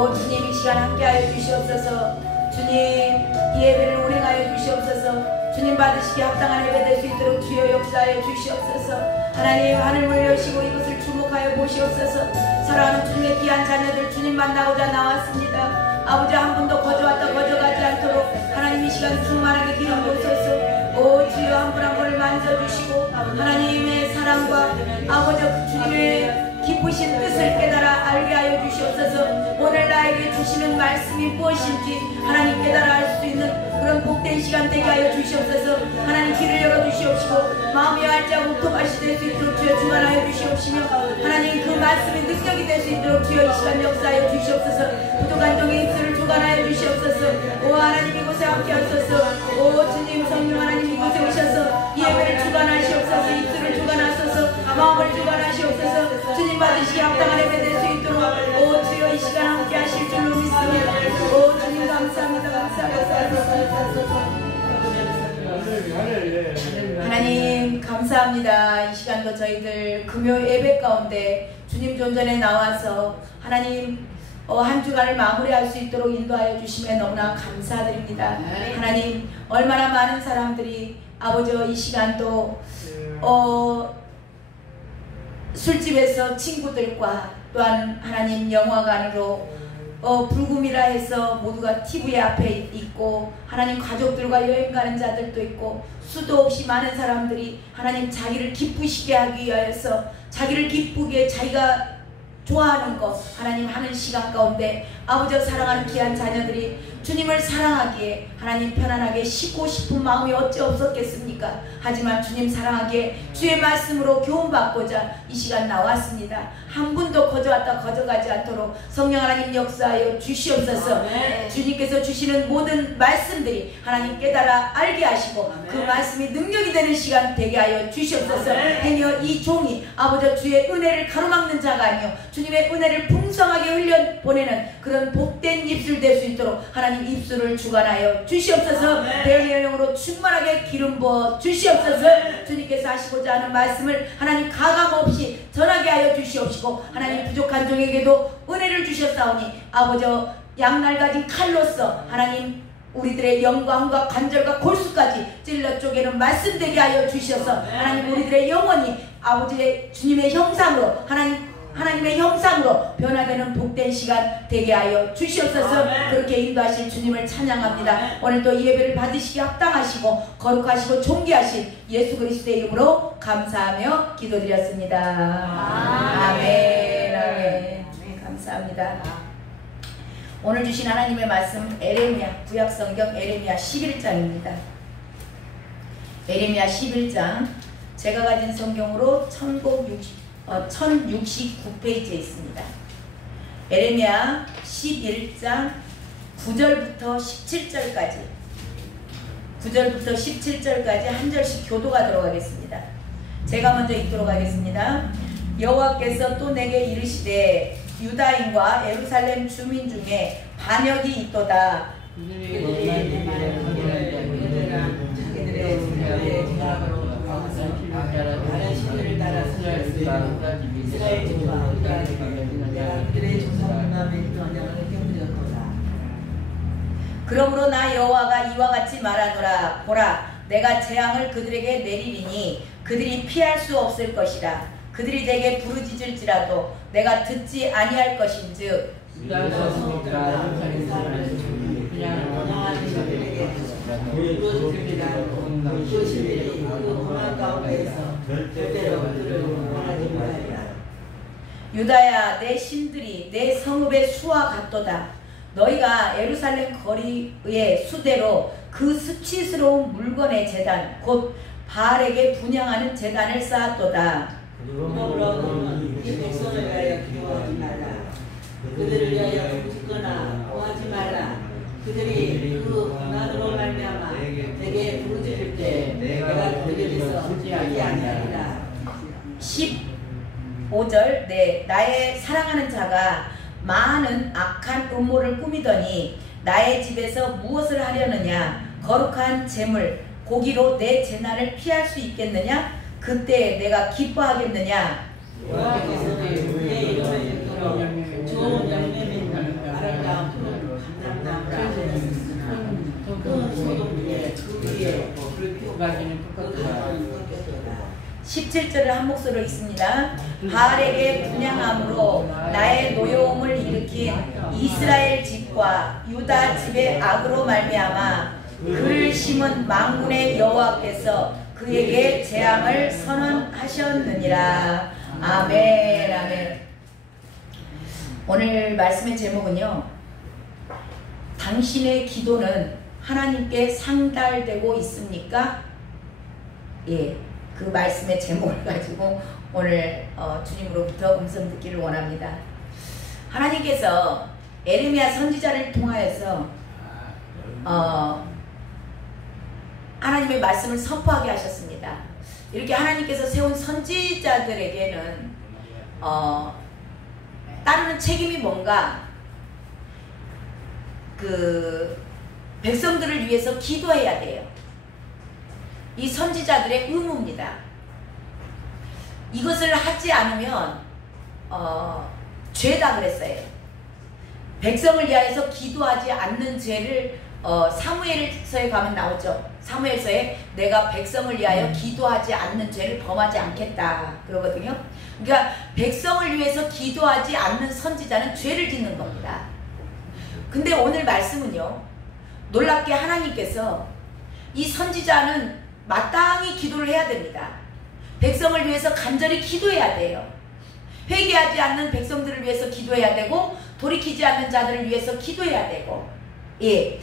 오 주님 이 시간 함께하여 주시옵소서. 주님 이 예배를 운행하여 주시옵소서. 주님 받으시기에 합당한 예배 될 수 있도록 주여 역사하여 주시옵소서. 하나님 하늘을 여시고 이것을 주목하여 보시옵소서. 사랑하는 주님의 귀한 자녀들 주님 만나고자 나왔습니다. 아버지 한 분도 거저왔다 거저가지 않도록 하나님 이 시간 충만하게 기름 부으소서. 오 주여 한 분 한 분을 만져주시고 하나님의 사랑과 아버지 주님의 기쁘신 뜻을 깨달아 알게 하여 주시옵소서. 오늘 나에게 주시는 말씀이 무엇인지 하나님 깨달아 알 수 있는 그런 복된 시간 되게 하여 주시옵소서. 하나님 길을 열어주시옵시고 마음이 알지하고 묵묵하시 될 수 있도록 주여 주관하여 주시옵시며 하나님 그 말씀의 능력이 될 수 있도록 주여 이 시간 역사하여 주시옵소서. 부족한 종의 입술을 주관하여 주시옵소서. 오 하나님 이곳에 함께 하소서. 오 주님 성령 하나님 이곳에 오셔서 이 예배를 주관하시옵소서. 입술을 주관하소서. 마음을 주관하시옵소서. 주님 받으시기 합당한 예배 될 수 있도록 오 주여 이 시간 함께 하실 줄로 믿습니다. 오 주님 감사합니다. 감사합니다. 하나님 감사합니다. 이 시간도 저희들 금요 예배 가운데 주님 존전에 나와서 하나님 한 주간을 마무리할 수 있도록 인도하여 주시면 너무나 감사드립니다. 하나님 얼마나 많은 사람들이 아버지 이 시간도 술집에서 친구들과 또한 하나님 영화관으로 불금이라 해서 모두가 TV 앞에 있고 하나님 가족들과 여행 가는 자들도 있고 수도 없이 많은 사람들이 하나님 자기를 기쁘시게 하기 위하여서 자기를 기쁘게 자기가 좋아하는 것 하나님 하는 시간 가운데 아버지 사랑하는 귀한 자녀들이 주님을 사랑하기에 하나님 편안하게 쉬고 싶은 마음이 어찌 없었겠습니까? 하지만 주님 사랑하기에 주의 말씀으로 교훈받고자 이 시간 나왔습니다. 한 분도 거저왔다 거저가지 않도록 성령 하나님 역사하여 주시옵소서. 주님께서 주시는 모든 말씀들이 하나님 깨달아 알게 하시고 그 말씀이 능력이 되는 시간 되게 하여 주시옵소서. 행여 이 종이 아버지 주의 은혜를 가로막는 자가 아니요 주님의 은혜를 풍성하게 흘려보내는 그런 복된 입술 될 수 있도록 하나님 입술을 주관하여 주시옵소서. 대언의 영으로 충만하게 기름 부어 주시옵소서. 주님께서 하시고자 하는 말씀을 하나님 가감없이 전하게 하여 주시옵시고 하나님 부족한 종에게도 은혜를 주셨사오니 아버지 양날 가진 칼로서 하나님 우리들의 영광과 관절과 골수까지 찔러 쪼개는 말씀되게 하여 주셔서 하나님 우리들의 영혼이 아버지의 주님의 형상으로 하나님의 형상으로 변화되는 복된 시간 되게 하여 주시옵소서. 그렇게 인도하신 주님을 찬양합니다. 오늘도 이 예배를 받으시기 합당하시고 거룩하시고 존귀하신 예수 그리스도의 이름으로 감사하며 기도드렸습니다. 아멘. 아멘. 감사합니다. 오늘 주신 하나님의 말씀 에레미야 구약성경 에레미야 11장입니다. 에레미야 11장 제가 가진 성경으로 1069페이지에 있습니다. 에레미야 11장 9절부터 17절까지 한 절씩 교도가 들어가겠습니다. 제가 먼저 읽도록 하겠습니다. 여호와께서 또 내게 이르시되 유다인과 예루살렘 주민 중에 반역이 있도다. 그러므로 나 여호와가 이와 같이 말하노라. 보라, 내가 재앙을 그들에게 내리리니 그들이 피할 수 없을 것이라. 그들이 내게 부르짖을지라도 내가 듣지 아니할 것인즉 유다야, 내 신들이 내 성읍의 수와 같도다. 너희가 예루살렘 거리의 수대로 그 수치스러운 물건의 제단 곧 바알에게 분향하는 제단을 쌓았도다. 그러므로 이 백성을 위하여 두려워하지 말라. 그들을 위하여 죽거나 오하지 말라. 그들이 그 고난으로 말미암아 내게 부르짖을 때 내가 그들에게서 듣지 아니하리라. 15절 네, 나의 사랑하는 자가 많은 악한 음모를 꾸미더니 나의 집에서 무엇을 하려느냐? 거룩한 재물 고기로 내 재난을 피할 수 있겠느냐? 그때 내가 기뻐하겠느냐? 여호와께서는 내 이름을 듣고 좋은 열매를 17절을 한 목소리로 읽습니다. 바알에게 분향함으로 나의 노여움을 일으킨 이스라엘 집과 유다 집의 악으로 말미암아 그를 심은 만군의 여호와께서 그에게 재앙을 선언하셨느니라. 아멘. 아멘. 오늘 말씀의 제목은요, 당신의 기도는 하나님께 상달되고 있습니까? 예, 그 말씀의 제목을 가지고 오늘 주님으로부터 음성 듣기를 원합니다. 하나님께서 에레미야 선지자를 통하여서 하나님의 말씀을 선포하게 하셨습니다. 이렇게 하나님께서 세운 선지자들에게는 따르는 책임이 뭔가, 그 백성들을 위해서 기도해야 돼요. 이 선지자들의 의무입니다. 이것을 하지 않으면 죄다 그랬어요. 백성을 위하여서 기도하지 않는 죄를 사무엘서에 가면 나오죠. 사무엘서에 내가 백성을 위하여 기도하지 않는 죄를 범하지 않겠다 그러거든요. 그러니까 백성을 위해서 기도하지 않는 선지자는 죄를 짓는 겁니다. 근데 오늘 말씀은요, 놀랍게 하나님께서 이 선지자는 마땅히 기도를 해야 됩니다. 백성을 위해서 간절히 기도해야 돼요. 회개하지 않는 백성들을 위해서 기도해야 되고, 돌이키지 않는 자들을 위해서 기도해야 되고. 예.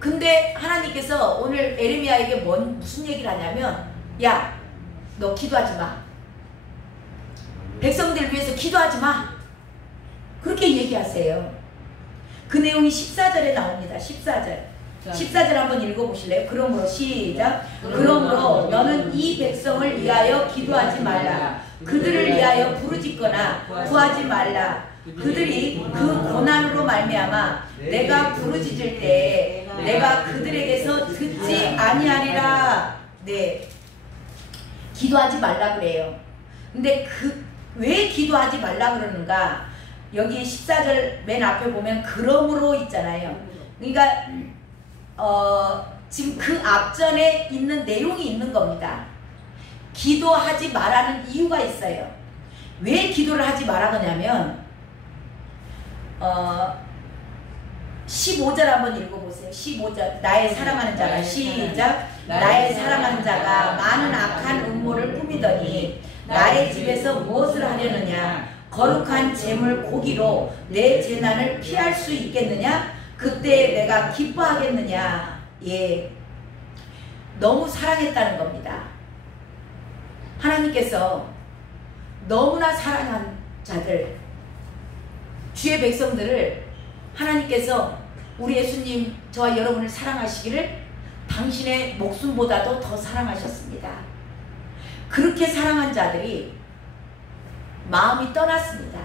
근데 하나님께서 오늘 에레미야에게 무슨 얘기를 하냐면, 야, 너 기도하지 마. 백성들을 위해서 기도하지 마. 그렇게 얘기하세요. 그 내용이 14절에 나옵니다. 14절 한번 읽어보실래요? 그러므로 시작. 그러므로 너는 이 백성을 위하여 기도하지 말라. 그들을 위하여 부르짖거나 구하지 말라. 그들이 그 고난으로 말미암아 내가 부르짖을 때에 내가 그들에게서 듣지 아니하리라. 네, 기도하지 말라 그래요. 근데 왜 기도하지 말라 그러는가? 여기 14절 맨 앞에 보면 그러므로 있잖아요. 그러니까 지금 그 앞전에 있는 내용이 있는 겁니다. 기도하지 말라는 이유가 있어요. 왜 기도를 하지 말라느냐면 15절 한번 읽어보세요. 15절. 나의 사랑하는 자가 시작. 나의 사랑하는 자가 많은 악한 음모를 꾸미더니 나의 집에서 무엇을 하려느냐? 거룩한 재물 고기로 내 재난을 피할 수 있겠느냐? 그때 내가 기뻐하겠느냐? 예, 너무 사랑했다는 겁니다. 하나님께서 너무나 사랑한 자들, 주의 백성들을 하나님께서 우리 예수님 저와 여러분을 사랑하시기를 당신의 목숨보다도 더 사랑하셨습니다. 그렇게 사랑한 자들이 마음이 떠났습니다.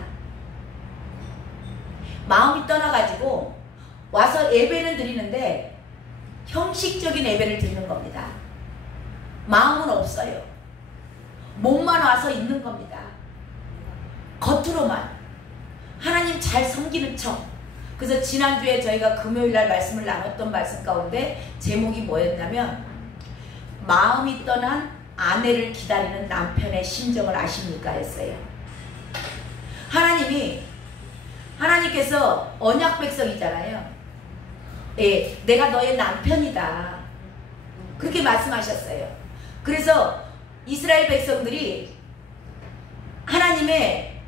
마음이 떠나가지고 와서 예배는 드리는데 형식적인 예배를 드리는 겁니다. 마음은 없어요. 몸만 와서 있는 겁니다. 겉으로만 하나님 잘 섬기는 척. 그래서 지난주에 저희가 금요일날 말씀을 나눴던 말씀 가운데 제목이 뭐였냐면, 마음이 떠난 아내를 기다리는 남편의 심정을 아십니까? 했어요. 하나님께서 언약 백성이잖아요. 예, 내가 너의 남편이다. 그렇게 말씀하셨어요. 그래서 이스라엘 백성들이 하나님의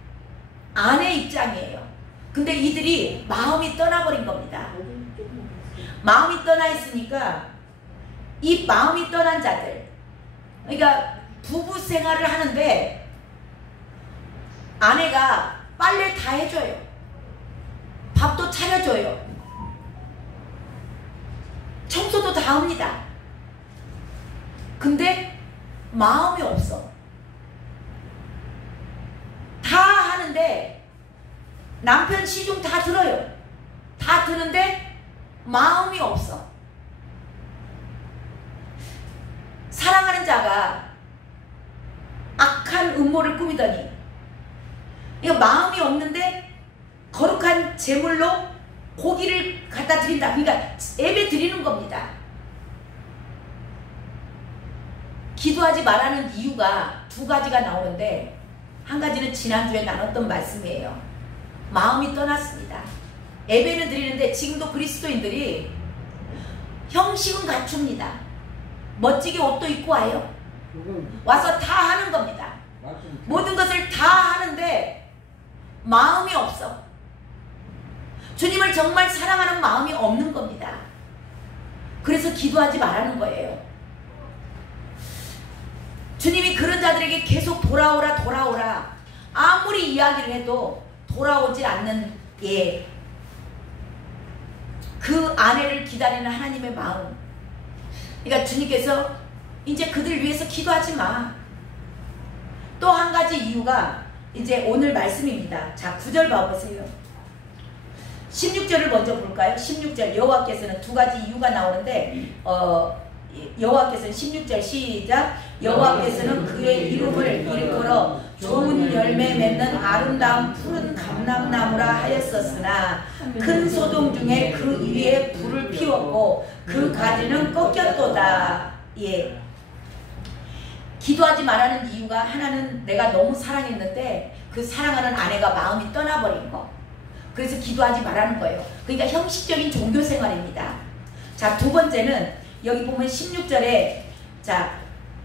아내 입장이에요. 근데 이들이 마음이 떠나버린 겁니다. 마음이 떠나 있으니까 이 마음이 떠난 자들, 그러니까 부부 생활을 하는데 아내가 빨래 다 해줘요. 밥도 차려줘요. 청소도 다 합니다. 근데 마음이 없어. 다 하는데 남편 시중 다 들어요. 다 드는데 마음이 없어. 사랑하는 자가 악한 음모를 꾸미더니, 이거 마음이 없는데 거룩한 제물로 고기를 갖다 드린다. 그러니까 예배 드리는 겁니다. 기도하지 말라는 이유가 두 가지가 나오는데, 한 가지는 지난주에 나눴던 말씀이에요. 마음이 떠났습니다. 예배는 드리는데 지금도 그리스도인들이 형식은 갖춥니다. 멋지게 옷도 입고 와요. 와서 다 하는 겁니다. 모든 것을 다 하는데 마음이 없어. 주님을 정말 사랑하는 마음이 없는 겁니다. 그래서 기도하지 말라는 거예요. 주님이 그런 자들에게 계속 돌아오라 돌아오라 아무리 이야기를 해도 돌아오지 않는 그 아내를 기다리는 하나님의 마음. 그러니까 주님께서 이제 그들 위해서 기도하지 마. 또 한 가지 이유가 이제 오늘 말씀입니다. 자, 9절 봐보세요. 16절을 먼저 볼까요? 16절 여호와께서는 두 가지 이유가 나오는데 여호와께서는 16절 시작. 여호와께서는 그의 이름을 일컬어 좋은 열매 맺는 아름다운 푸른 감람나무라 하였었으나 큰 소동 중에 그 위에 불을 피웠고 그 가지는 꺾였도다. 예. 기도하지 말라는 이유가 하나는 내가 너무 사랑했는데 그 사랑하는 아내가 마음이 떠나버린 거. 그래서 기도하지 말라는 거예요. 그러니까 형식적인 종교생활입니다. 자, 두 번째는 여기 보면 16절에 자,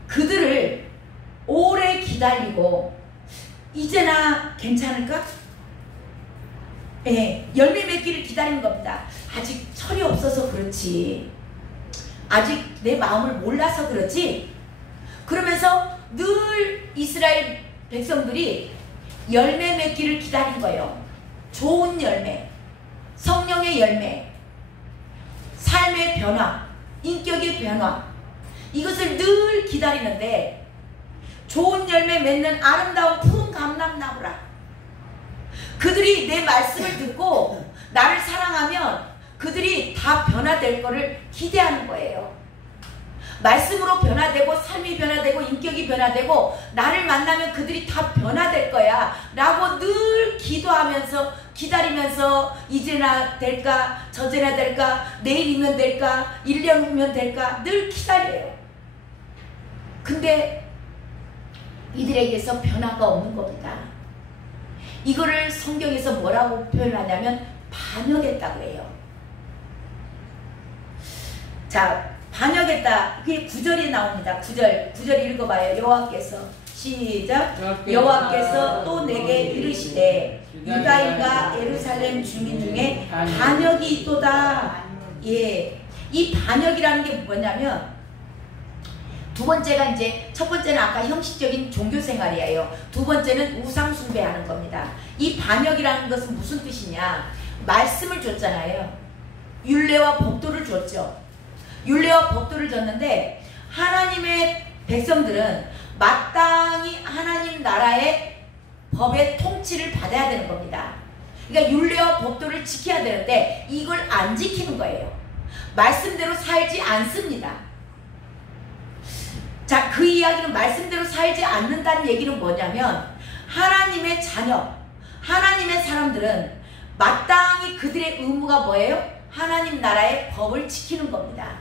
그들을 오래 기다리고 이제나 괜찮을까? 예, 열매 맺기를 기다리는 겁니다. 아직 철이 없어서 그렇지. 아직 내 마음을 몰라서 그렇지. 그러면서 늘 이스라엘 백성들이 열매 맺기를 기다린 거예요. 좋은 열매, 성령의 열매, 삶의 변화, 인격의 변화, 이것을 늘 기다리는데 좋은 열매 맺는 아름다운 푸른 감람나무라. 그들이 내 말씀을 듣고 나를 사랑하면 그들이 다 변화될 거를 기대하는 거예요. 말씀으로 변화되고 삶이 변화되고 인격이 변화되고 나를 만나면 그들이 다 변화될 거야 라고 늘 기도하면서 기다리면서 이제나 될까 저제나 될까 내일이면 될까 1년 후면 될까 늘 기다려요. 근데 이들에게서 변화가 없는 겁니다. 이거를 성경에서 뭐라고 표현하냐면 반역했다고 해요. 자, 반역했다. 그게 9절이 나옵니다. 9절 읽어봐요. 여호와께서 시작. 여호와께서 또 내게 이르시되 유다인과 예루살렘 주민 중에 반역이 있도다. 예, 이 반역이라는 게 뭐냐면 두 번째가 이제 첫 번째는 아까 형식적인 종교 생활이에요. 두 번째는 우상 숭배하는 겁니다. 이 반역이라는 것은 무슨 뜻이냐? 말씀을 줬잖아요. 율례와 법도를 줬죠. 율례와 법도를 줬는데 하나님의 백성들은 마땅히 하나님 나라의 법의 통치를 받아야 되는 겁니다. 그러니까 율례와 법도를 지켜야 되는데 이걸 안 지키는 거예요. 말씀대로 살지 않습니다. 자, 그 이야기는 말씀대로 살지 않는다는 얘기는 뭐냐면 하나님의 자녀, 하나님의 사람들은 마땅히 그들의 의무가 뭐예요? 하나님 나라의 법을 지키는 겁니다.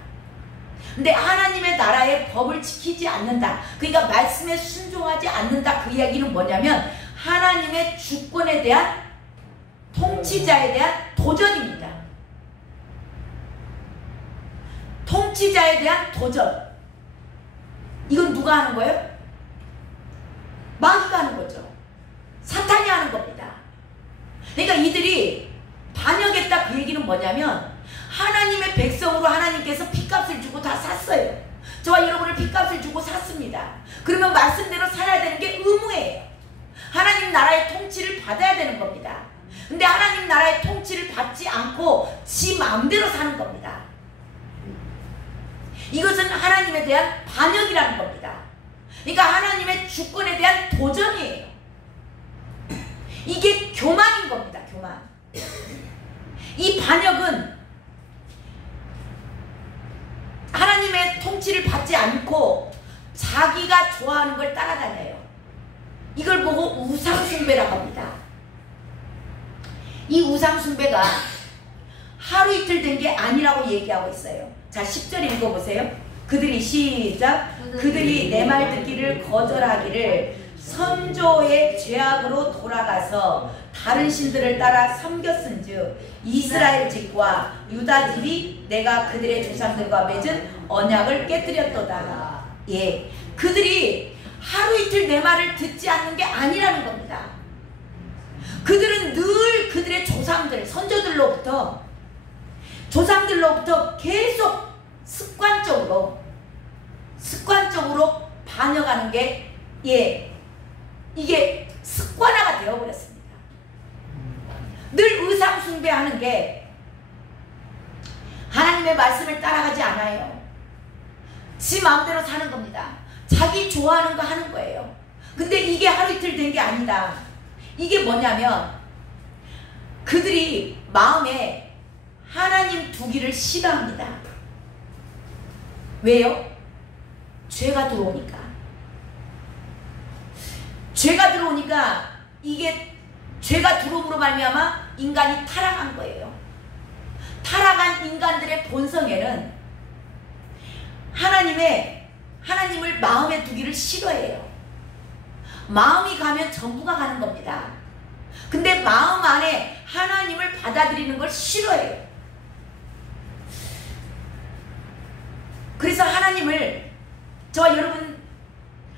근데 하나님의 나라의 법을 지키지 않는다. 그러니까 말씀에 순종하지 않는다. 그 이야기는 뭐냐면 하나님의 주권에 대한 통치자에 대한 도전입니다. 통치자에 대한 도전. 이건 누가 하는 거예요? 마귀가 하는 거죠. 사탄이 하는 겁니다. 그러니까 이들이 반역했다. 그 얘기는 뭐냐면 하나님의 백성으로 하나님께서 핏값을 주고 다 샀어요. 저와 여러분을 핏값을 주고 샀습니다. 그러면 말씀대로 살아야 되는 게 의무예요. 하나님 나라의 통치를 받아야 되는 겁니다. 근데 하나님 나라의 통치를 받지 않고 지 마음대로 사는 겁니다. 이것은 하나님에 대한 반역이라는 겁니다. 그러니까 하나님의 주권에 대한 도전이에요. 이게 교만인 겁니다. 교만. 이 반역은 하나님의 통치를 받지 않고 자기가 좋아하는 걸 따라다녀요. 이걸 보고 우상숭배라고 합니다. 이 우상숭배가 하루 이틀 된 게 아니라고 얘기하고 있어요. 자, 10절 읽어보세요. 그들이 시작. 그들이 내 말 듣기를 거절하기를 선조의 죄악으로 돌아가서 다른 신들을 따라 섬겼은즉 이스라엘 집과 유다 집이 내가 그들의 조상들과 맺은 언약을 깨뜨렸도다. 예, 그들이 하루 이틀 내 말을 듣지 않는 게 아니라는 겁니다. 그들은 늘 그들의 조상들, 선조들로부터 계속 습관적으로 반영하는 게, 예, 이게 습관화가 되어버렸습니다. 늘 의상숭배하는 게 하나님의 말씀을 따라가지 않아요. 지 마음대로 사는 겁니다. 자기 좋아하는 거 하는 거예요. 근데 이게 하루 이틀 된 게 아니다. 이게 뭐냐면 그들이 마음에 하나님 두기를 싫어합니다. 왜요? 죄가 들어오니까. 이게 죄가 들어옴으로 말미암아 인간이 타락한 거예요. 타락한 인간들의 본성에는 하나님을 마음에 두기를 싫어해요. 마음이 가면 전부가 가는 겁니다. 근데 마음 안에 하나님을 받아들이는 걸 싫어해요. 그래서 저와 여러분,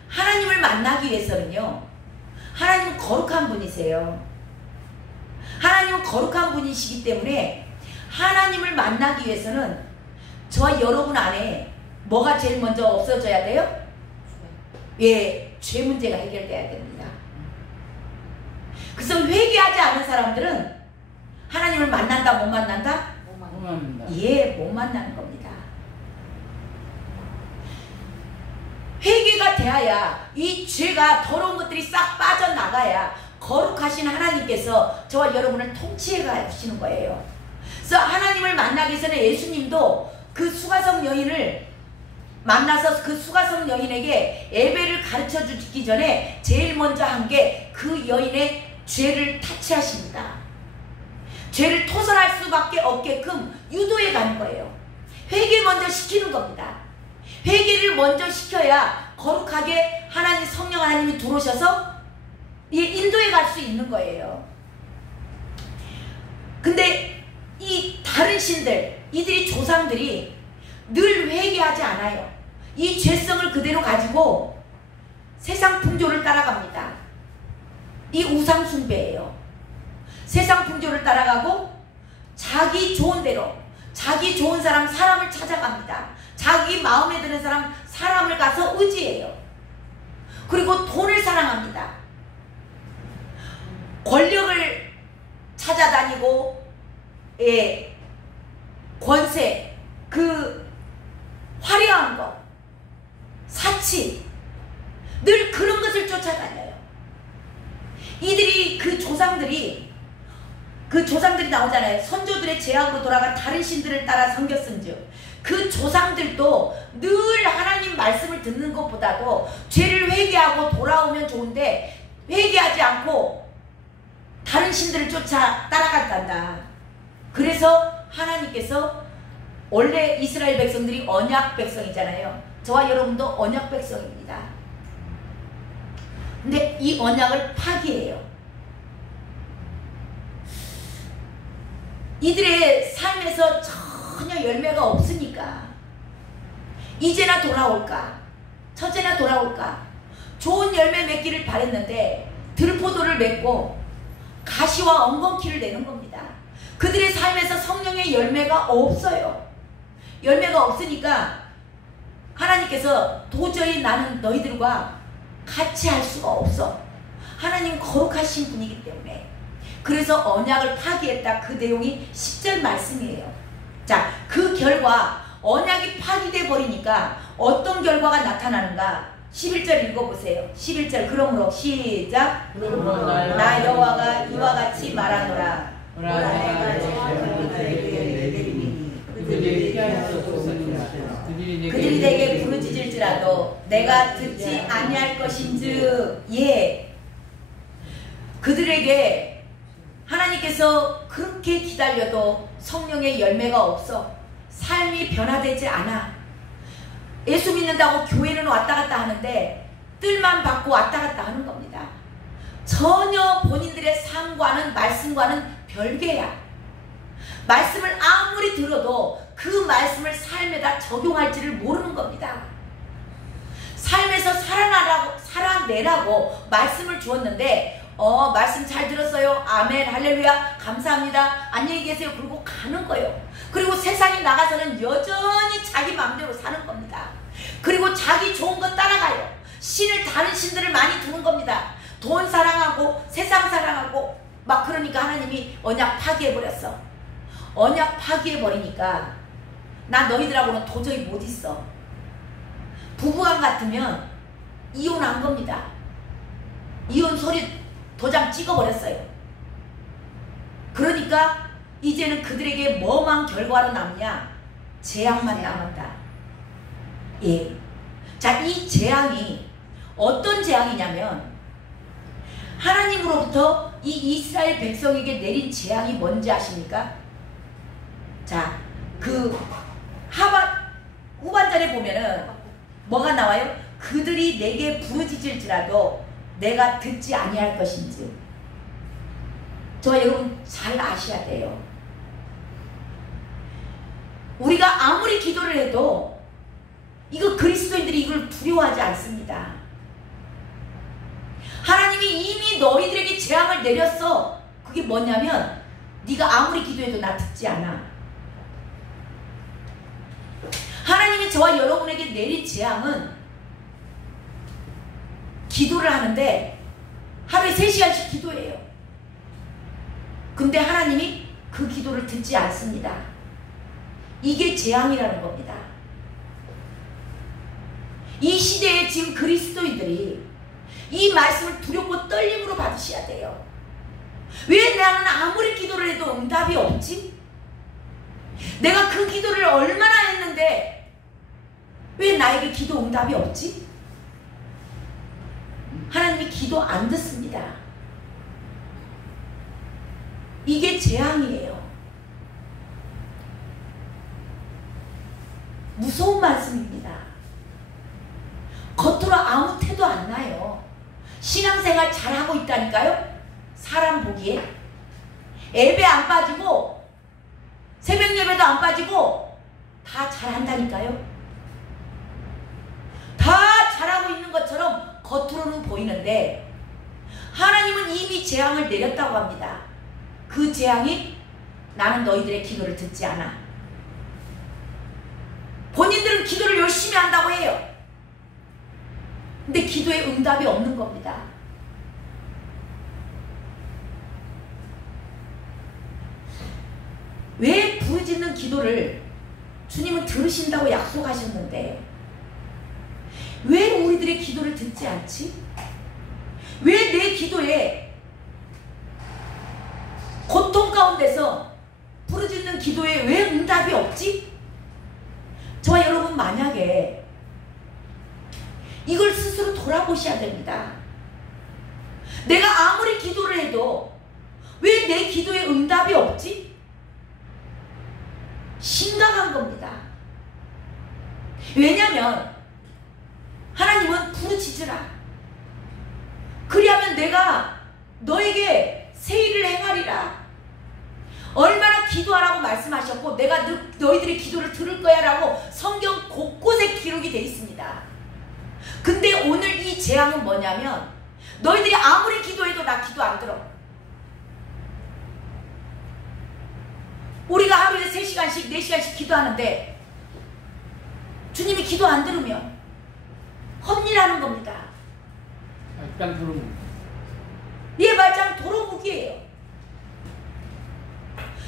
하나님을 만나기 위해서는요, 하나님은 거룩한 분이세요. 하나님은 거룩한 분이시기 때문에 하나님을 만나기 위해서는 저와 여러분 안에 뭐가 제일 먼저 없어져야 돼요? 예, 죄 문제가 해결돼야 됩니다. 그래서 회개하지 않은 사람들은 하나님을 만난다, 못 만난다? 못 만난다. 예, 못 만나는 겁니다. 회개가 돼야, 이 죄가, 더러운 것들이 싹 빠져나가야 거룩하신 하나님께서 저와 여러분을 통치해 가시는 거예요. 그래서 하나님을 만나기 전에 예수님도 그 수가성 여인을 만나서 그 수가성 여인에게 예배를 가르쳐 주기 전에 제일 먼저 한 게 그 여인의 죄를 타치하십니다. 죄를 토설할 수밖에 없게끔 유도해 가는 거예요. 회개 먼저 시키는 겁니다. 회개를 먼저 시켜야 거룩하게 성령 하나님이 들어오셔서 인도해 갈 수 있는 거예요. 근데 이 다른 신들, 이들이 조상들이 늘 회개하지 않아요. 이 죄성을 그대로 가지고 세상 풍조를 따라갑니다. 이 우상 숭배예요. 세상 풍조를 따라가고 자기 좋은 대로, 자기 좋은 사람을 찾아갑니다. 자기 마음에 드는 사람을 가서 의지해요. 그리고 돈을 사랑합니다. 권력을 찾아다니고, 예, 권세, 그 화려한 것, 사치, 늘 그런 것을 쫓아다녀요. 이들이 그 조상들이 나오잖아요. 선조들의 죄악으로 돌아가 다른 신들을 따라 섬겼은즉 그 조상들도 늘 하나님 말씀을 듣는 것보다도 죄를 회개하고 돌아오면 좋은데 회개하지 않고 다른 신들을 쫓아 따라갔단다. 그래서 하나님께서, 원래 이스라엘 백성들이 언약 백성이잖아요. 저와 여러분도 언약 백성입니다. 근데 이 언약을 파기해요. 이들의 삶에서 전혀 열매가 없으니까 이제나 돌아올까, 저제나 돌아올까, 좋은 열매 맺기를 바랬는데 들포도를 맺고 가시와 엉겅퀴를 내는 겁니다. 그들의 삶에서 성령의 열매가 없어요. 열매가 없으니까 하나님께서 도저히 나는 너희들과 같이 할 수가 없어. 하나님 거룩하신 분이기 때문에. 그래서 언약을 파기했다. 그 내용이 10절 말씀이에요. 자, 그 결과 언약이 파기돼 버리니까 어떤 결과가 나타나는가? 11절 읽어보세요. 11절. 그러므로 시작. 나 여호와가 이와 같이 말하노라. 그들이 내게 부르짖을지라도 내가 듣지 아니할 것인즉. 예, 그들에게 하나님께서 그렇게 기다려도 성령의 열매가 없어. 삶이 변화되지 않아. 예수 믿는다고 교회는 왔다 갔다 하는데 뜰만 받고 왔다 갔다 하는 겁니다. 전혀 본인들의 삶과는 말씀과는 별개야. 말씀을 아무리 들어도 그 말씀을 삶에다 적용할지를 모르는 겁니다. 삶에서 살아내라고 말씀을 주었는데 말씀 잘 들었어요. 아멘 할렐루야 감사합니다. 안녕히 계세요. 그러고 가는 거예요. 그리고 세상에 나가서는 여전히 자기 마음대로 사는 겁니다. 그리고 자기 좋은 거 따라가요. 다른 신들을 많이 두는 겁니다. 돈 사랑하고 세상 사랑하고 막 그러니까 하나님이 언약 파기해버렸어. 언약 파기해버리니까 나 너희들하고는 도저히 못 있어. 부부간 같으면 이혼한 겁니다. 이혼 소리 도장 찍어버렸어요. 그러니까 이제는 그들에게 뭐만 결과로 남냐? 재앙만 남았다. 예. 자, 이 재앙이 어떤 재앙이냐면 하나님으로부터 이 이스라엘 백성에게 내린 재앙이 뭔지 아십니까? 자, 그 후반절에 보면은 뭐가 나와요? 그들이 내게 부르짖을지라도 내가 듣지 아니할 것인지. 저 여러분 잘 아셔야 돼요. 우리가 아무리 기도를 해도 이거 그리스도인들이 이걸 두려워하지 않습니다. 하나님이 이미 너희들에게 재앙을 내렸어. 그게 뭐냐면 네가 아무리 기도해도 나 듣지 않아. 하나님이 저와 여러분에게 내린 재앙은 기도를 하는데 하루에 3시간씩 기도해요. 근데 하나님이 그 기도를 듣지 않습니다. 이게 재앙이라는 겁니다. 이 시대에 지금 그리스도인들이 이 말씀을 두렵고 떨림으로 받으셔야 돼요. 왜 나는 아무리 기도를 해도 응답이 없지? 내가 그 기도를 얼마나 했는데 왜 나에게 기도 응답이 없지? 하나님이 기도 안 듣습니다. 이게 재앙이에요. 무서운 말씀입니다. 겉으로 아무 태도 안 나요. 신앙생활 잘하고 있다니까요. 사람 보기에 예배 안 빠지고 새벽 예배도 안 빠지고 다 잘한다니까요. 다 잘하고 있는 것처럼 겉으로는 보이는데 하나님은 이미 재앙을 내렸다고 합니다. 그 재앙이 나는 너희들의 기도를 듣지 않아. 본인들은 기도를 열심히 한다고 해요. 근데 기도에 응답이 없는 겁니다. 왜 부르짖는 기도를 주님은 들으신다고 약속하셨는데 왜 우리들의 기도를 듣지 않지? 왜 내 기도에 고통 가운데서 부르짖는 기도에 왜 응답이 없지? 저와 여러분 만약에 이걸 스스로 돌아보셔야 됩니다. 내가 아무리 기도를 해도 왜 내 기도에 응답이 없지? 심각한 겁니다. 왜냐하면 하나님은 부르짖으라. 그리하면 내가 너에게 새 일을 행하리라. 얼마나 기도하라고 말씀하셨고 내가 너희들의 기도를 들을 거야 라고 성경 곳곳에 기록이 되어 있습니다. 근데 오늘 이 재앙은 뭐냐면 너희들이 아무리 기도해도 나 기도 안 들어. 우리가 하루에 3시간씩 4시간씩 기도하는데 주님이 기도 안 들으면 헛일하는 겁니다. 말짱 도루묵. 예, 말짱 도루묵이에요.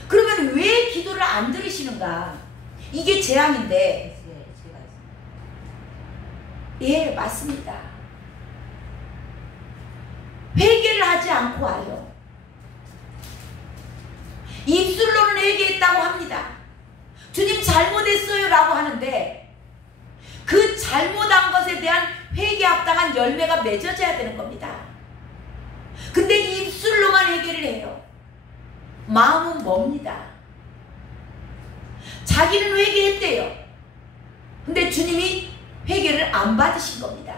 그러면 왜 기도를 안 들으시는가? 이게 재앙인데. 예, 맞습니다. 회개를 하지 않고 와요. 입술로는 회개했다고 합니다. 주님 잘못했어요 라고 하는데 그 잘못한 것에 대한 회개에 합당한 열매가 맺어져야 되는 겁니다. 근데 입술로만 회개를 해요. 마음은 멉니다. 자기는 회개했대요. 근데 주님이 해결을 안 받으신 겁니다.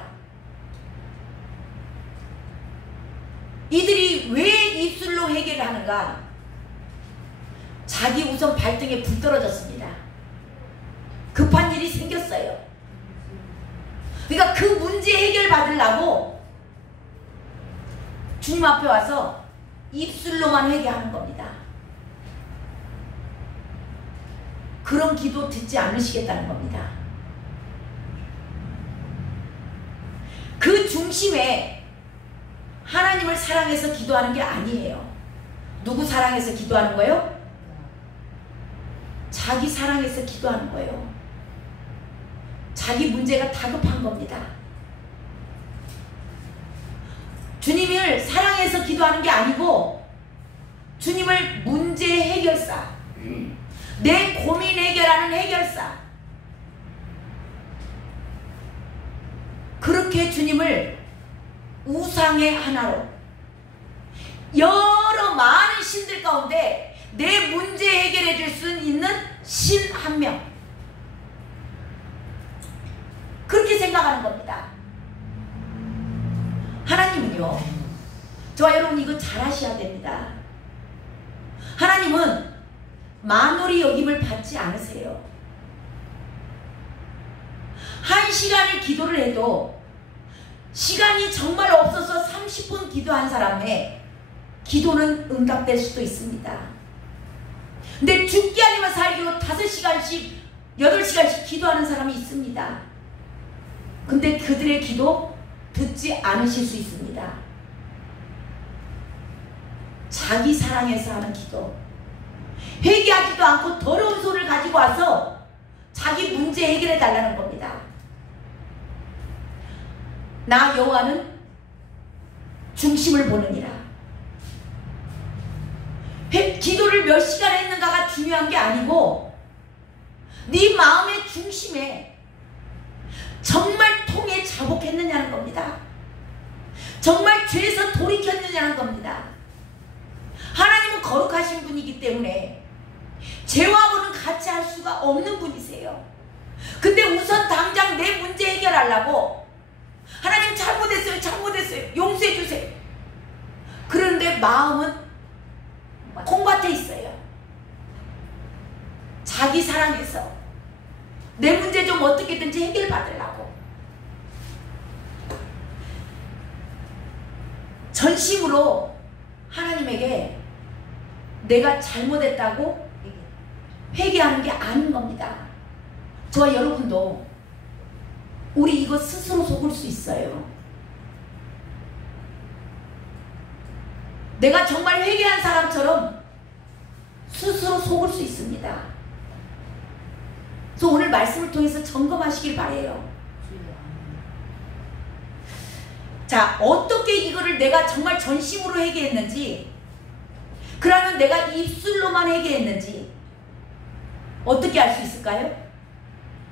이들이 왜 입술로 해결을 하는가? 자기 우선 발등에 불 떨어졌습니다. 급한 일이 생겼어요. 그러니까 그 문제 해결 받으려고 주님 앞에 와서 입술로만 회개하는 겁니다. 그런 기도 듣지 않으시겠다는 겁니다. 그 중심에 하나님을 사랑해서 기도하는 게 아니에요. 누구 사랑해서 기도하는 거예요? 자기 사랑해서 기도하는 거예요. 자기 문제가 다급한 겁니다. 주님을 사랑해서 기도하는 게 아니고 주님을 문제 해결사, 내 고민 해결하는 해결사, 그렇게 주님을 우상의 하나로, 여러 많은 신들 가운데 내 문제 해결해 줄 수 있는 신 한 명, 그렇게 생각하는 겁니다. 하나님은요, 저와 여러분 이거 잘 하셔야 됩니다. 하나님은 만홀히 여김을 받지 않으세요. 한 시간을 기도를 해도 시간이 정말 없어서 30분 기도한 사람의 기도는 응답될 수도 있습니다. 근데 죽기 아니면 살기로 5시간씩 8시간씩 기도하는 사람이 있습니다. 근데 그들의 기도 듣지 않으실 수 있습니다. 자기 사랑해서 하는 기도, 회개하지도 않고 더러운 손을 가지고 와서 자기 문제 해결해 달라는 겁니다. 나 여호와는 중심을 보느니라. 기도를 몇 시간 했는가가 중요한 게 아니고 네 마음의 중심에 정말 통에 자복했느냐는 겁니다. 정말 죄에서 돌이켰느냐는 겁니다. 하나님은 거룩하신 분이기 때문에 죄와고는 같이 할 수가 없는 분이세요. 근데 우선 당장 내 문제 해결하려고 하나님 잘못했어요, 용서해 주세요. 그런데 마음은 콩밭에 있어요. 자기 사랑해서 내 문제 좀 어떻게든지 해결받으려고 전심으로 하나님에게 내가 잘못했다고 회개하는 게 아닌 겁니다. 저와 여러분도 우리 이거 스스로 속을 수 있어요. 내가 정말 회개한 사람처럼 스스로 속을 수 있습니다. 그래서 오늘 말씀을 통해서 점검하시길 바래요. 자, 어떻게 이거를 내가 정말 전심으로 회개했는지, 그러면 내가 입술로만 회개했는지 어떻게 알 수 있을까요?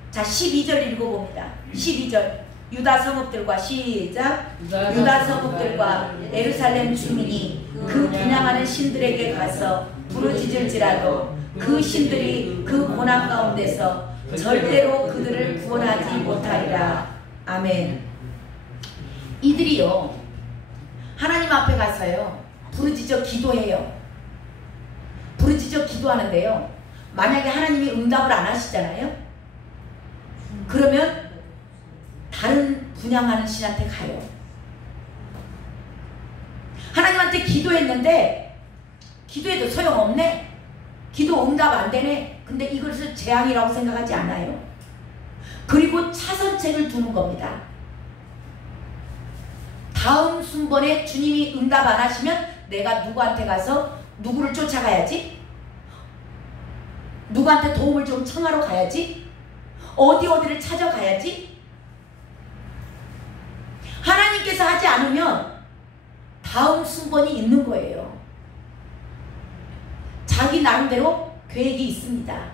자, 12절 읽어봅니다. 12절. 유다 성읍들과 시작. 유다 성읍들과 예루살렘 주민이 그 분향하는 신들에게 가서 부르짖을지라도 그 신들이 그 고난 가운데서 절대로 그들을 구원하지 못하리라. 아멘. 이들이요, 하나님 앞에 가서요 부르짖어 기도해요. 부르짖어 기도하는데요, 만약에 하나님이 응답을 안 하시잖아요. 그러면 다른 분향하는 신한테 가요. 하나님한테 기도했는데 기도해도 소용없네, 기도 응답 안 되네. 근데 이것을 재앙이라고 생각하지 않아요. 그리고 차선책을 두는 겁니다. 다음 순번에 주님이 응답 안 하시면 내가 누구한테 가서 누구를 쫓아가야지, 누구한테 도움을 좀 청하러 가야지, 어디를 찾아가야지. 하나님께서 하지 않으면 다음 순번이 있는 거예요. 자기 나름대로 계획이 있습니다.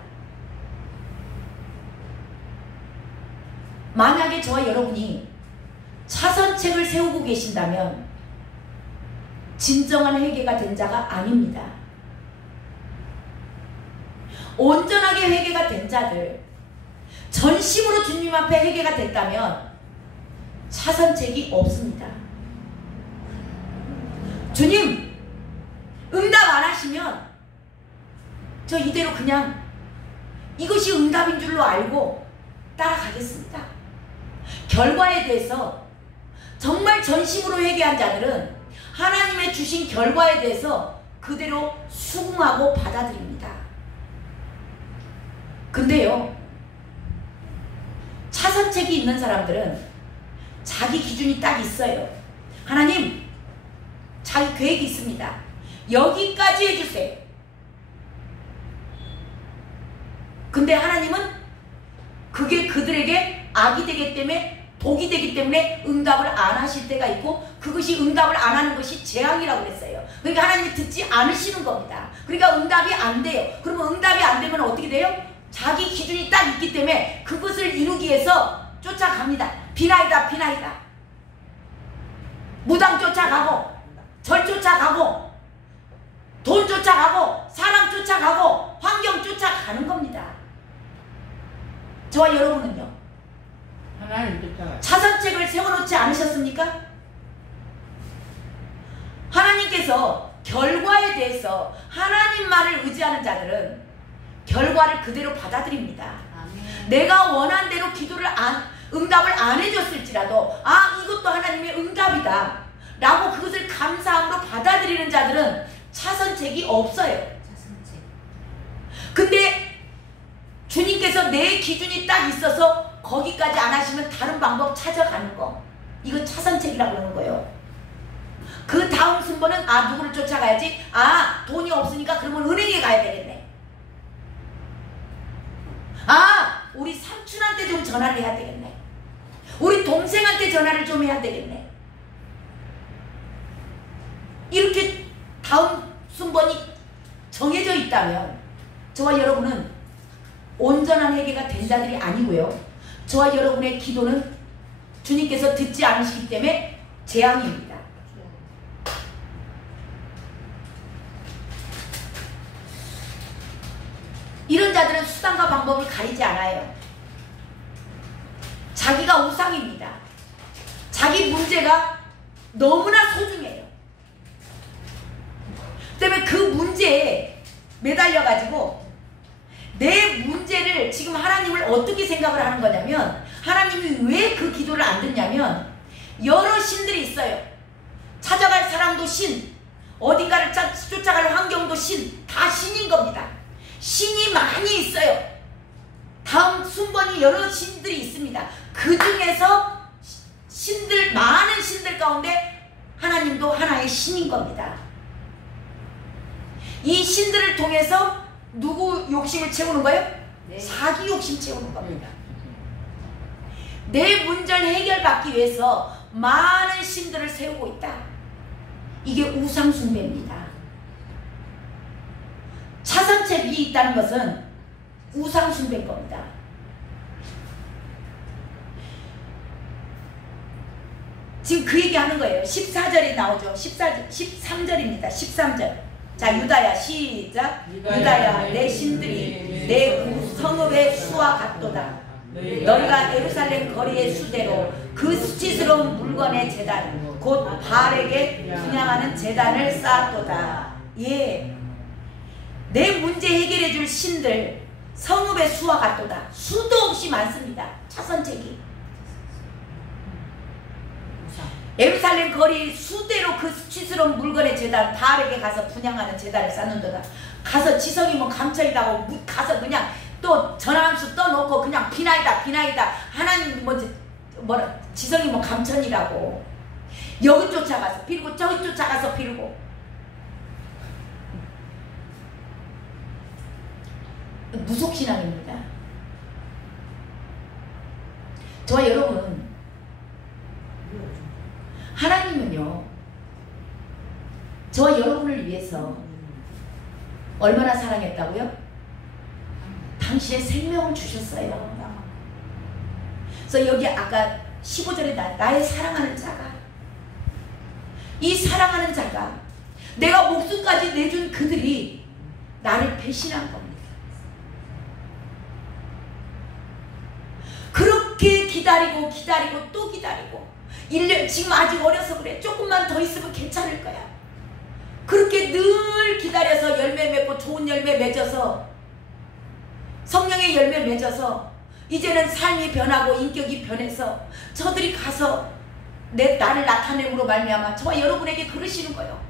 만약에 저와 여러분이 차선책을 세우고 계신다면 진정한 회개가 된 자가 아닙니다. 온전하게 회개가 된 자들, 전심으로 주님 앞에 회개가 됐다면 차선책이 없습니다. 주님 응답 안 하시면 저 이대로 그냥 이것이 응답인 줄로 알고 따라가겠습니다. 결과에 대해서 정말 전심으로 회개한 자들은 하나님의 주신 결과에 대해서 그대로 수긍하고 받아들입니다. 근데요, 차선책이 있는 사람들은 자기 기준이 딱 있어요. 하나님, 자기 계획이 있습니다. 여기까지 해주세요. 근데 하나님은 그게 그들에게 악이 되기 때문에, 복이 되기 때문에 응답을 안 하실 때가 있고, 그것이 응답을 안 하는 것이 재앙이라고 그랬어요. 그러니까 하나님이 듣지 않으시는 겁니다. 그러니까 응답이 안 돼요. 그러면 응답이 안 되면 어떻게 돼요? 자기 기준이 딱 있기 때문에 그것을 이루기 위해서 쫓아갑니다. 비나이다, 비나이다. 무당 쫓아가고, 절 쫓아가고, 돈 쫓아가고, 사람 쫓아가고, 환경 쫓아가는 겁니다. 저와 여러분은요, 하나님 쫓아가요. 차선책을 세워놓지 않으셨습니까? 하나님께서 결과에 대해서 하나님만을 의지하는 자들은 결과를 그대로 받아들입니다. 아멘. 내가 원한 대로 응답을 안 해줬을지라도 이것도 하나님의 응답이다 라고 그것을 감사함으로 받아들이는 자들은 차선책이 없어요. 차선책. 근데 주님께서 내 기준이 딱 있어서 거기까지 안 하시면 다른 방법 찾아가는 거, 이건 차선책이라고 그러는 거예요. 그 다음 순번은 누구를 쫓아가야지? 돈이 없으니까 그러면 은행에 가야 되겠네. 우리 삼촌한테 좀 전화를 해야 되겠네. 우리 동생한테 전화를 좀 해야 되겠네. 이렇게 다음 순번이 정해져 있다면 저와 여러분은 온전한 회개가 된 자들이 아니고요, 저와 여러분의 기도는 주님께서 듣지 않으시기 때문에 재앙입니다. 이런 자들은 수단과 방법을 가리지 않아요. 자기가 우상입니다. 자기 문제가 너무나 소중해요. 때문에 그 문제에 매달려가지고 내 문제를, 지금 하나님을 어떻게 생각을 하는 거냐면, 하나님이 왜 그 기도를 안 듣냐면 여러 신들이 있어요. 찾아갈 사람도 신, 어딘가를 쫓아갈 환경도 신, 다 신인 겁니다. 신이 많이 있어요. 다음 순번이 여러 신들이 있습니다. 그 중에서 많은 신들 가운데 하나님도 하나의 신인 겁니다. 이 신들을 통해서 누구 욕심을 채우는 거예요? 네. 사기 욕심 채우는 겁니다. 내 문제를 해결받기 위해서 많은 신들을 세우고 있다. 이게 우상 숭배입니다. 차선책이 있다는 것은 우상 숭배인 겁니다. 지금 그 얘기하는 거예요. 14절에 나오죠. 13절입니다. 13절. 자, 유다야, 시작. 유다야, 내 신들이 내 성읍의 수와 같도다. 너희가 예루살렘 거리의 수대로 그 수치스러운 물건의 제단, 곧 바알에게 분향하는 제단을 쌓았도다. 예, 내 문제 해결해 줄 신들 성읍의 수와 같도다. 수도 없이 많습니다. 차선책이. 예루살렘 거리 수대로 그 수치스러운 물건의 제단, 바알에게 가서 분향하는 제단을 쌓는도다. 가서 지성이 뭐 감춰있다고 가서 그냥 또 전화함수 떠놓고 그냥 비나이다, 비나이다. 하나님 지성이 뭐 감천이라고. 여기 쫓아가서 빌고 저기 쫓아가서 빌고. 무속신앙입니다. 저와 여러분, 하나님은요, 저와 여러분을 위해서 얼마나 사랑했다고요? 당신의 생명을 주셨어요. 그래서 여기 아까 15절에 나의 사랑하는 자가, 이 사랑하는 자가, 내가 목숨까지 내준 그들이 나를 배신한 겁니다. 기다리고 기다리고 또 기다리고 1년 지금 아직 어려서 그래. 조금만 더 있으면 괜찮을 거야. 그렇게 늘 기다려서 열매 맺고 좋은 열매 맺어서 성령의 열매 맺어서 이제는 삶이 변하고 인격이 변해서 저들이 가서 나를 나타냄으로 말미암아 저와 여러분에게 그러시는 거예요.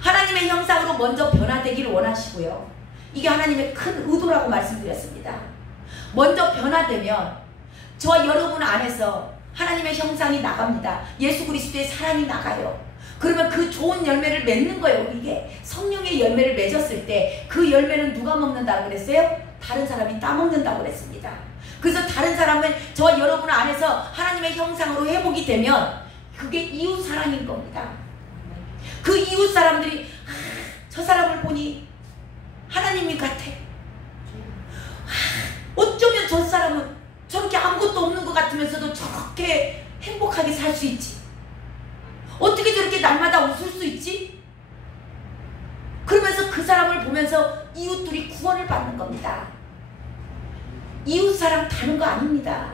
하나님의 형상으로 먼저 변화되기를 원하시고요. 이게 하나님의 큰 의도라고 말씀드렸습니다. 먼저 변화되면 저와 여러분 안에서 하나님의 형상이 나갑니다. 예수 그리스도의 사랑이 나가요. 그러면 그 좋은 열매를 맺는 거예요. 이게 성령의 열매를 맺었을 때 그 열매는 누가 먹는다고 그랬어요? 다른 사람이 따먹는다고 그랬습니다. 그래서 다른 사람은 저와 여러분 안에서 하나님의 형상으로 회복이 되면 그게 이웃 사랑인 겁니다. 그 이웃 사람들이 저 사람을 보니 하나님이 같아. 어쩌면 저 사람은 저렇게 아무것도 없는 것 같으면서도 저렇게 행복하게 살 수 있지? 어떻게 저렇게 날마다 웃을 수 있지? 그러면서 그 사람을 보면서 이웃들이 구원을 받는 겁니다. 이웃사랑 다른 거 아닙니다.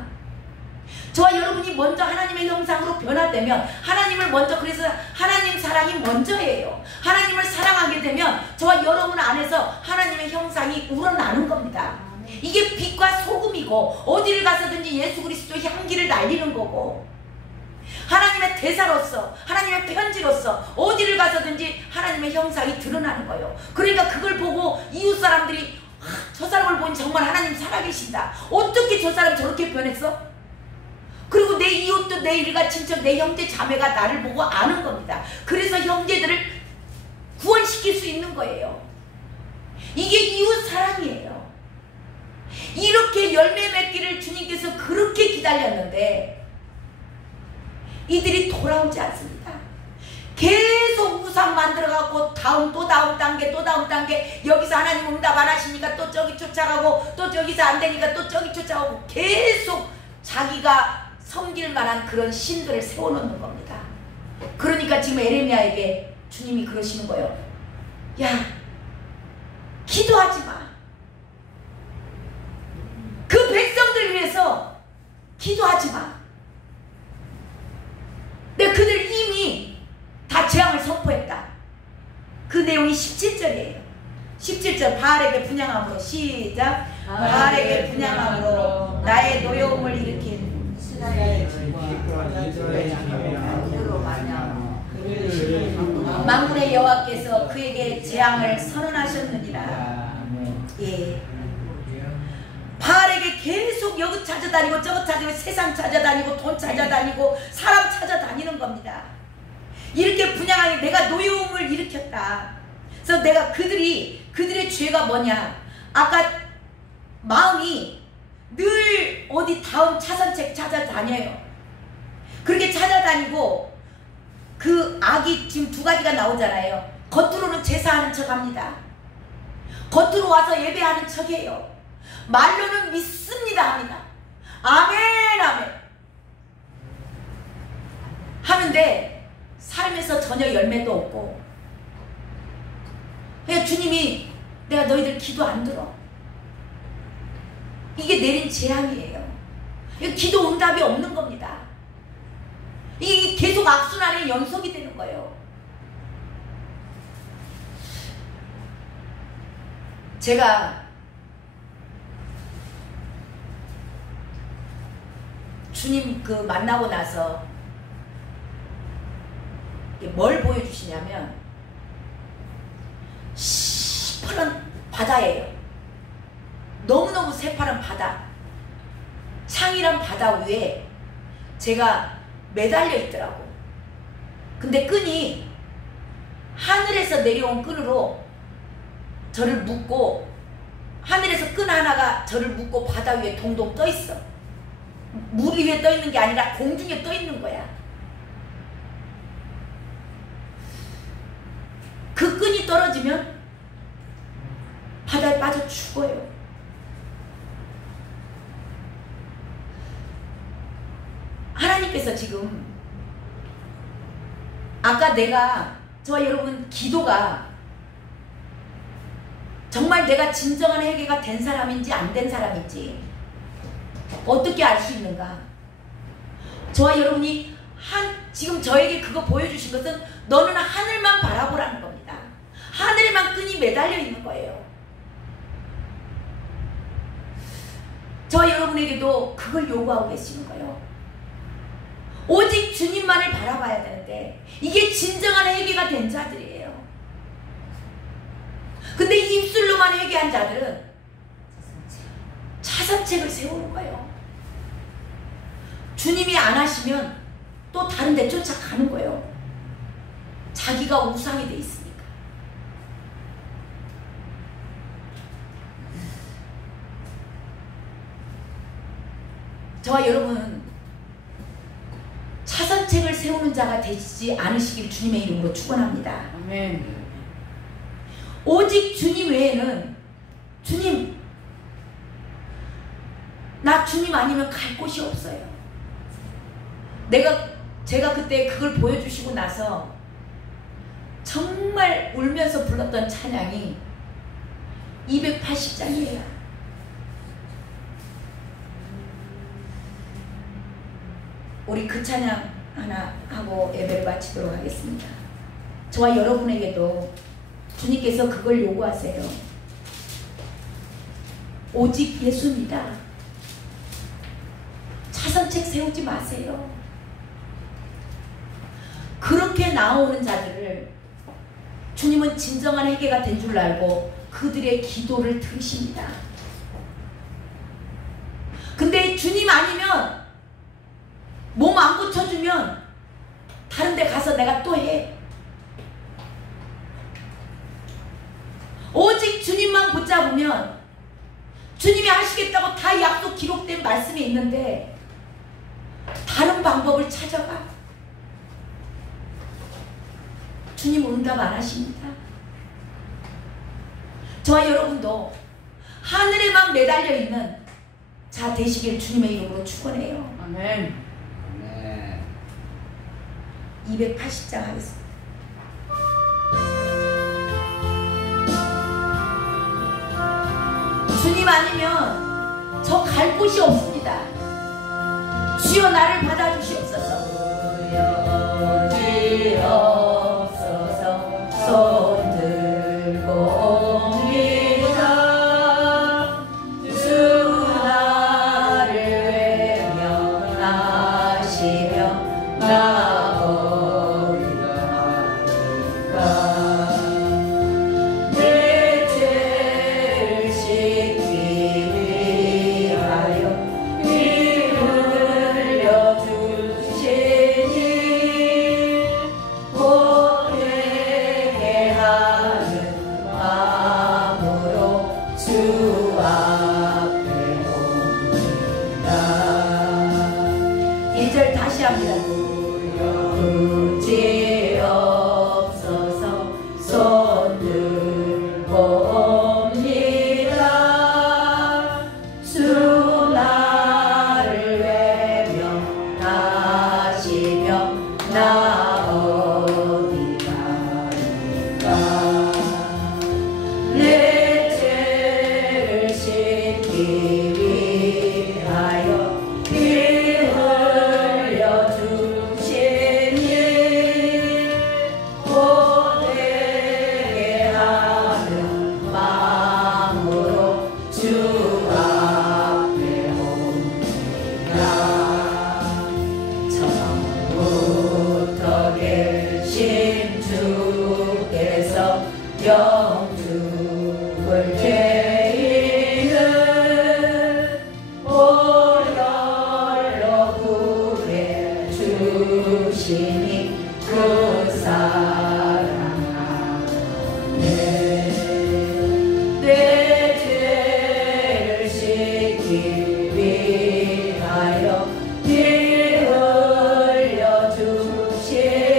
저와 여러분이 먼저 하나님의 형상으로 변화되면 하나님을 먼저, 그래서 하나님 사랑이 먼저예요. 하나님을 사랑하게 되면 저와 여러분 안에서 하나님의 형상이 우러나는 겁니다. 이게 빛과 소금이고 어디를 가서든지 예수 그리스도 향기를 날리는 거고, 하나님의 대사로서 하나님의 편지로서 어디를 가서든지 하나님의 형상이 드러나는 거예요. 그러니까 그걸 보고 이웃 사람들이 저 사람을 보니 정말 하나님 살아계신다. 어떻게 저 사람 저렇게 변했어? 그리고 내 이웃도 내 일가 친척 내 형제 자매가 나를 보고 아는 겁니다. 그래서 형제들을 구원시킬 수 있는 거예요. 이게 이웃 사랑이에요. 이렇게 열매 맺기를 주님께서 그렇게 기다렸는데 이들이 돌아오지 않습니다. 계속 우상 만들어갖고 또 다음 단계 또 다음 단계, 여기서 하나님 응답 안 하시니까 또 저기 쫓아가고, 또 저기서 안 되니까 또 저기 쫓아가고, 계속 자기가 섬길 만한 그런 신들을 세워놓는 겁니다. 그러니까 지금 에레미야에게 주님이 그러시는 거예요. 야, 기도하지 마. 그 백성들 위해서 기도하지 마. 내가 그들 이미 다 재앙을 선포했다. 그 내용이 17절이에요. 17절, 바알에게 분향함으로, 시작. 바알에게 분향함으로 나의 노여움을 일으킨 스나야의 만군의 여호와께서 그에게 재앙을 선언하셨느니라. 예. 바알에게 계속 여기 찾아다니고 저거 찾아다니고 세상 찾아다니고 돈 찾아다니고 사람 찾아다니는 겁니다. 이렇게 분양하게 내가 노여움을 일으켰다. 그래서 내가 그들의 죄가 뭐냐? 아까 마음이 늘 어디 다음 차선책 찾아다녀요. 그렇게 찾아다니고 그 악이 지금 두 가지가 나오잖아요. 겉으로는 제사하는 척 합니다. 겉으로 와서 예배하는 척해요. 말로는 믿습니다 합니다. 아멘 아멘 하는데 삶에서 전혀 열매도 없고, 그냥 주님이 내가 너희들 기도 안 들어. 이게 내린 재앙이에요. 기도 응답이 없는 겁니다. 이게 계속 악순환의 연속이 되는 거예요. 제가 주님 그 만나고 나서 뭘 보여주시냐면 시퍼런 바다예요. 너무너무 새파란 바다, 창이란 바다 위에 제가 매달려 있더라고. 근데 끈이 하늘에서 내려온 끈으로 저를 묶고, 하늘에서 끈 하나가 저를 묶고 바다 위에 동동 떠 있어. 물 위에 떠 있는 게 아니라 공중에 떠 있는 거야. 그 끈이 떨어지면 바다에 빠져 죽어요. 하나님께서 지금 아까 내가 저와 여러분 기도가 정말 내가 진정한 회개가 된 사람인지 안 된 사람인지 어떻게 알 수 있는가? 저와 여러분이 지금 저에게 그거 보여주신 것은 너는 하늘만 바라보라는 겁니다. 하늘에만 끈이 매달려 있는 거예요. 저와 여러분에게도 그걸 요구하고 계시는 거예요. 오직 주님만을 바라봐야 되는데 이게 진정한 회개가 된 자들이에요. 근데 입술로만 회개한 자들은 차선책을 세우는 거예요. 주님이 안 하시면 또 다른 데 쫓아가는 거예요. 자기가 우상이 돼 있으니까. 저와 여러분 차선책을 세우는 자가 되시지 않으시길 주님의 이름으로 축원합니다. 아멘. 오직 주님 외에는 주님, 나 주님 아니면 갈 곳이 없어요. 제가 그때 그걸 보여주시고 나서 정말 울면서 불렀던 찬양이 280장이에요. 우리 그 찬양 하나 하고 예배를 마치도록 하겠습니다. 저와 여러분에게도 주님께서 그걸 요구하세요. 오직 예수입니다. 차선책 세우지 마세요. 그렇게 나오는 자들을 주님은 진정한 회개가 된 줄 알고 그들의 기도를 들으십니다. 근데 주님 아니면 몸 안 고쳐주면 다른 데 가서 내가 또 해. 오직 주님만 붙잡으면 주님이 하시겠다고 다 약속 기록된 말씀이 있는데 다른 방법을 찾아가. 주님 응답 안 하십니다. 저와 여러분도 하늘에만 매달려 있는 자 되시길 주님의 이름으로 축원해요. 아멘. 280장 하겠습니다. 주님 아니면 저 갈 곳이 없습니다. 주여 나를 받아주시옵소서. 주옵소서. 손 들고 옵니다. 주 나를 외면하시며 나오리까. 내 죄를 씻기 위하여 피 흘려주시니 곧 회개하는 마음으로 주 앞에 옵니다. 1절 다시 합니다. 주옵소서. 손 들고 옵니다. 주 나를 외면하시며 나 어디 가리까. 내 죄를 씻기 위하여 피 흘려주시니 곧 회개하는 마음으로 주 앞에 옵니다. 처음부터 계신 주께서 영죽을 죄인은 오열로 구해 주시니 그 사랑하네. 내 죄를 씻기 위하여 피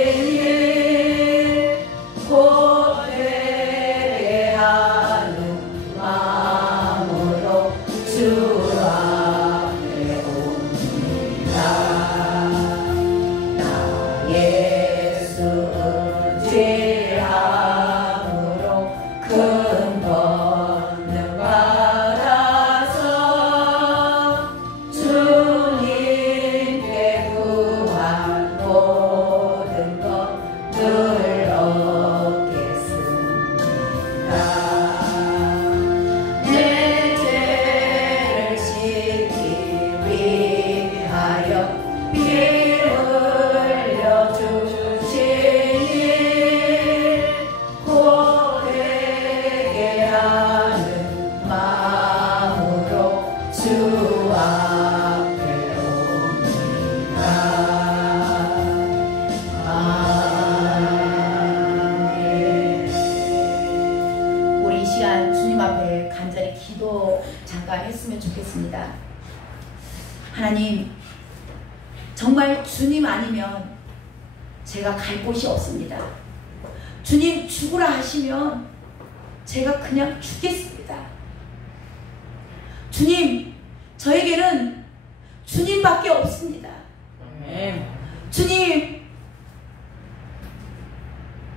흘려주시니 곧 회개하는 오늘 간절히 기도 잠깐 했으면 좋겠습니다. 하나님, 정말 주님 아니면 제가 갈 곳이 없습니다. 주님 죽으라 하시면 제가 그냥 죽겠습니다. 주님, 저에게는 주님밖에 없습니다. 주님,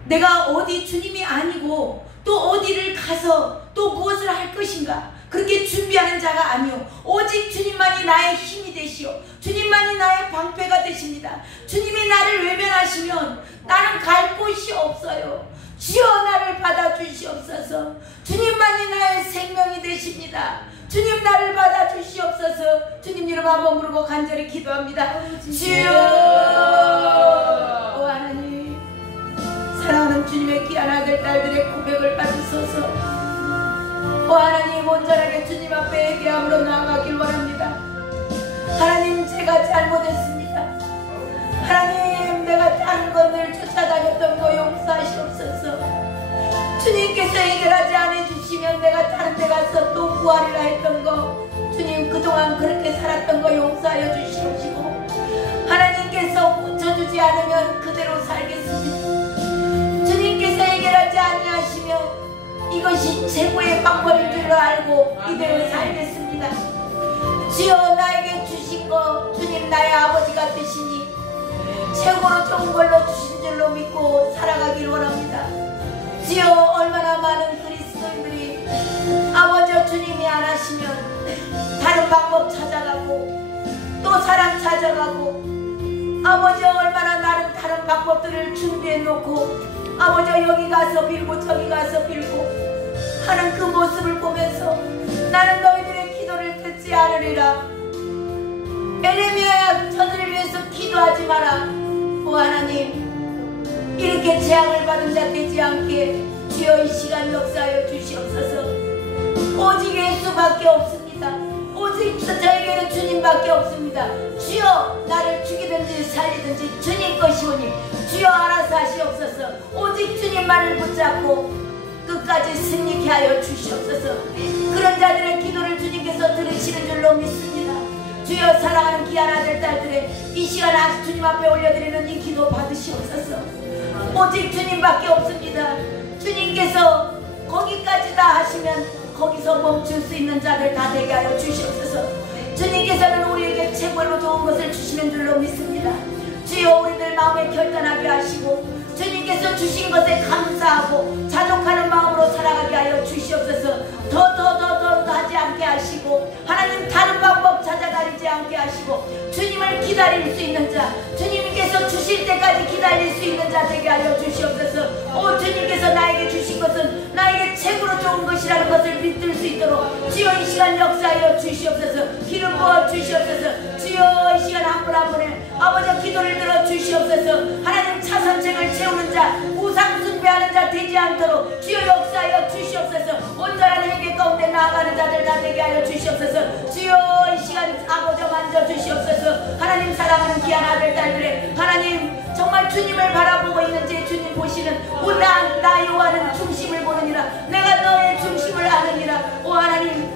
내가 어디 주님이 아니고 또 어디를 가서 또 무엇을 할 것인가, 그렇게 준비하는 자가 아니요 오직 주님만이 나의 힘이 되시오. 주님만이 나의 방패가 되십니다. 주님이 나를 외면하시면 나는 갈 곳이 없어요. 주여 나를 받아주시옵소서. 주님만이 나의 생명이 되십니다. 주님 나를 받아주시옵소서. 주님 이름 한번 부르고 간절히 기도합니다. 주여, 오 하나님, 사랑하는 주님의 귀한 아들 딸들의 고백을 받으소서. 오 하나님, 온전하게 주님 앞에 회개함으로 나아가길 원합니다. 하나님, 제가 잘못했습니다. 하나님, 내가 다른 것을 쫓아다녔던 거 용서하시옵소서. 주님께서 해결하지 않아주시면 내가 다른 데 가서 또 구하리라 했던 거, 주님 그동안 그렇게 살았던 거 용서하여 주시옵시고, 하나님께서 고쳐주지 않으면 그대로 살겠습니다. 주님께서 해결하지 아니하시면 이것이 최고의 방법인 줄로 알고 이대로 살겠습니다. 주여, 나에게 주신 거 주님 나의 아버지가 되시니 최고로 좋은 걸로 주신 줄로 믿고 살아가길 원합니다. 주여, 얼마나 많은 그리스도인들이 아버지 주님이 안 하시면 다른 방법 찾아가고 또 사람 찾아가고, 아버지 얼마나 다른 방법들을 준비해 놓고 아버지 여기 가서 빌고 저기 가서 빌고 하는 그 모습을 보면서 나는 너희들의 기도를 듣지 않으리라. 에레미야야, 저들을 위해서 기도하지 마라. 오 하나님, 이렇게 재앙을 받은 자 되지 않게 주여 이 시간 역사하여 주시옵소서. 오직 예수밖에 없습니다. 오직 저에게는 주님밖에 없습니다. 주여, 나를 죽이든지 살리든지 주님 것이오니 주여 알아서 하시옵소서. 오직 주님만을 붙잡고 끝까지 승리케 하여 주시옵소서. 그런 자들의 기도를 주님께서 들으시는 줄로 믿습니다. 주여, 사랑하는 귀한 아들 딸들의 이 시간 주님 앞에 올려드리는 이 기도 받으시옵소서. 오직 주님밖에 없습니다. 주님께서 거기까지다 하시면 거기서 멈출 수 있는 자들 다 되게 하여 주시옵소서. 주님께서는 우리에게 최고로 좋은 것을 주시는 줄로 믿습니다. 주여, 우리들 마음에 결단하게 하시고 주님께서 주신 것에 감사하고 자족하는 마음으로 살아가게 하여 주시옵소서. 더 하지 않게 하시고, 하나님 다른 방법 찾아다니지 않게 하시고, 주님을 기다릴 수 있는 자, 주님께서 주실 때까지 기다릴 수 있는 자 되게 하여 주시옵소서. 오, 주님께서 나에게 주신 것은 나에게 최고로 좋은 것이라는 것을 믿을 수 있도록 주여 이 시간 역사하여 주시옵소서. 기름 부어 주시옵소서. 주여, 이 시간 한 분 한 분의 아버지 기도를 들어 주시옵소서. 하나님 차선책을 채우는 자, 우상 숭배하는 자 되지 않도록 주여 역사하여 주시옵소서. 온전한 회개 가운데 나아가는 자들 다 되게 하여 주시옵소서. 주여, 이 시간 아버지 만져 주시옵소서. 하나님, 사랑하는 귀한 아들 딸들의 하나님, 정말 주님을 바라보고 있는지 주님 보시는 나 여호와는 중심을 보느니라. 내가 너의 중심을 아느니라. 오 하나님,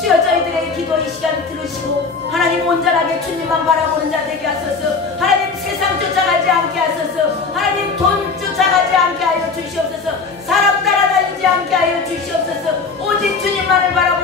주여, 저희들의 기도 이 시간 들으시고 하나님 온전하게 주님만 바라보는 자 되게 하소서. 하나님, 세상 쫓아가지 않게 하소서. 하나님, 돈 쫓아가지 않게 하여 주시옵소서. 사람 따라다니지 않게 하여 주시옵소서. 오직 주님만을 바라보는